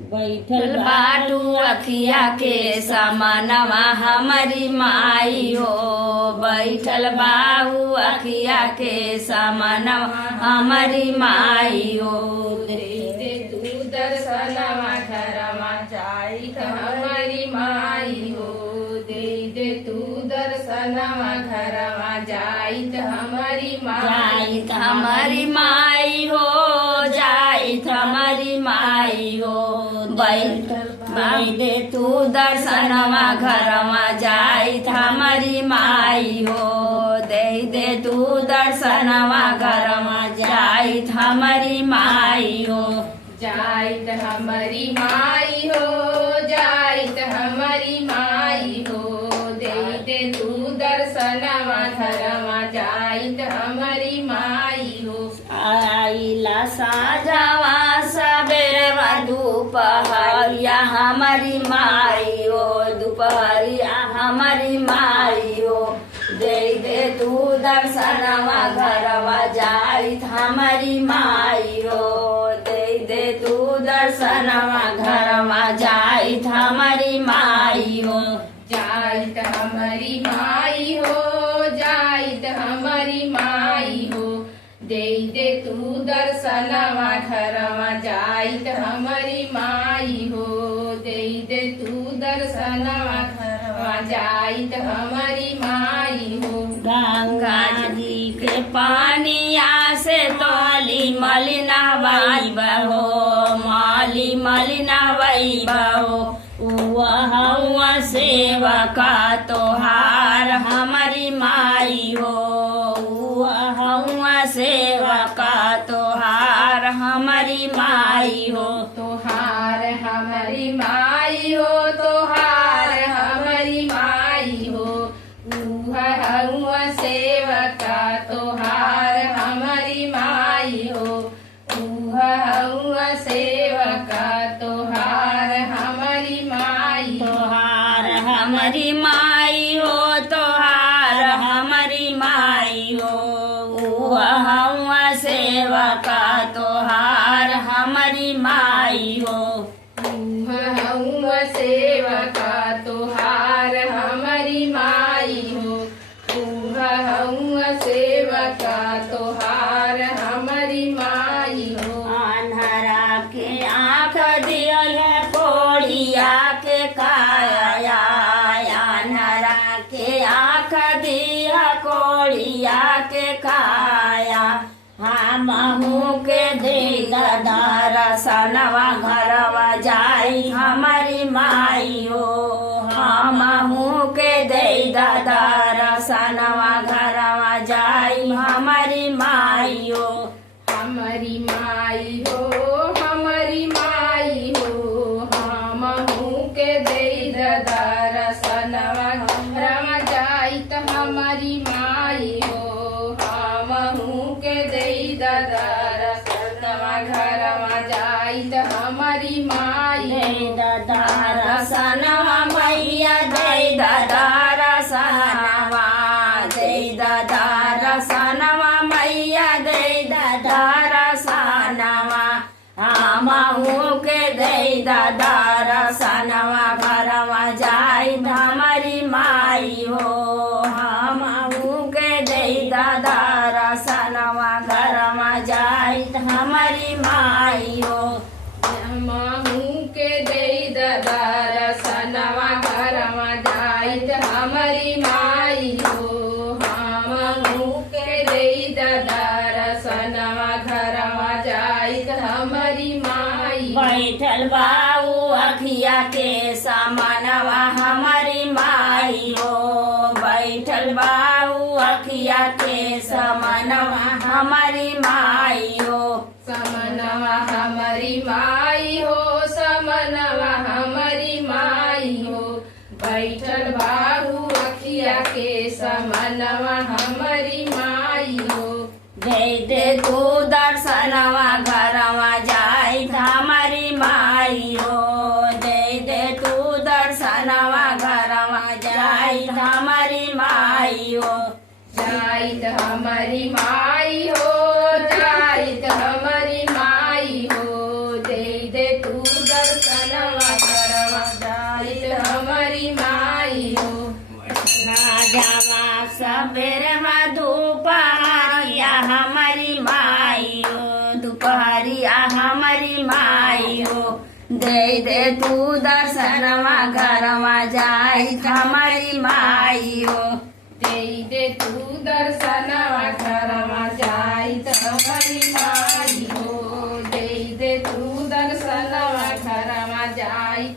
बैठल बाटू अखिया के समानवा हमारी माई हो। बैठल बाहू अखिया के समानवा हमारी माई हो। दे तू दर्शनवा घरवा जाई हमारी माई हो। दे तू दर्शनवा घरवा जाई हमारी माई। जाइत हमारी माई हो, जाइत हमारी माई हो। दे तू दर्शनवा घरवा जाइत हमारी माई हो। दे तू दर्शनवा घरवा जाइत हमारी माई हो। जाइत हमारी माई हो, जाइत हमारी माई हो। दे तू दर्शनवा घरवा जाइत हमारी माई हो। आइला साजवा सबेरवा दोपहरिया हमारी माई हो। दोपहरिया हमारी माई हो। दे तू दर्शनवा घरवा जाइत हमारी माई हो। दे तू दर्शनवा घरवा जाइत हमारी माई हो। जाइत हमारी माई हो, जाइत हमारी माई हो। दे तू दर्शनवा घरवा जाइत हमारी माई हो। दे तू दर्शनवा घरवा जाइत हमारी माई हो। गंगा जी के पानिया से तोली मलिना बाई बहो, माली मलिना बाई बहो। वहाँ सेवा का तोहार हमारी माई हो। वहाँ सेवा का तोहार हमारी माई हो। तोहार हमारी माई हो, तोहार हमारी माई हो। सेवा का तोहार हमारी माई हो। सेवा का तोहार हमारी माई। तोहार हमारी माई हो, तोहार हमारी माई हो। वहाँ सेवा का तोहार हमारी माई हो। सेवा का तोहार हमारी माई हो। सेवा का तोहार हमारी माई हो। अन्हरा के आँख दियल है कोड़िया के काया। अन्हरा के आँख दिया कोड़िया के काया। हमहू के दे दर्शनवा घरवा जाई हमारी माई हो। हमहू के दे दर्शनवा घरवा जाई हमारी माई हो। हमारी माई हो, हमारी माई हो। हमहू के दे दर्शनवा घरवा जाइत हमारी माई हो। हमहू के दे दर्शनवा घरवा जाइत हमारी माई। दर्शनवा मैया दे दर्शनवा। दे दर्शनवा मैया दे दर्शनवा। हमहू के दे दर्शनवा घरवा जाइत हमारी माई हो। हमहू के दे दर्शनवा घरवा जाइत हमारी माई हो। हमहू के दे दर्शनवा घरवा जाइत हमारी माई हो। हमहू के दे दर्शनवा घरवा जाइत हमारी माई। बैठल बाऊ अखिया के समानवा हमारी माई हो। बैठल बाऊ अखिया के समानवा हमारी माई हो। समनवा हमारी माई हो, समनवा हमारी माई हो। बैठल बाहू अखिया के समनवा हमारी माई हो। दे तू दर्शनवा घरवा जाइत हमारी माई हो। दे तू दर्शनवा घरवा जाइत हमारी माई हो। जाइत हमारी माई हो, जाइत हमारी माई हो। दे तू दर्शन सबेरे में दोपहरिया हमारी माई हो, दोपहरिया हमारी माई हो, दे तू दर्शनवा घरवा जाई हमारी माई हो, दे तू दर्शनवा घरवा जाई हमारी माई हो, दे तू दर्शनवा घरवा जाई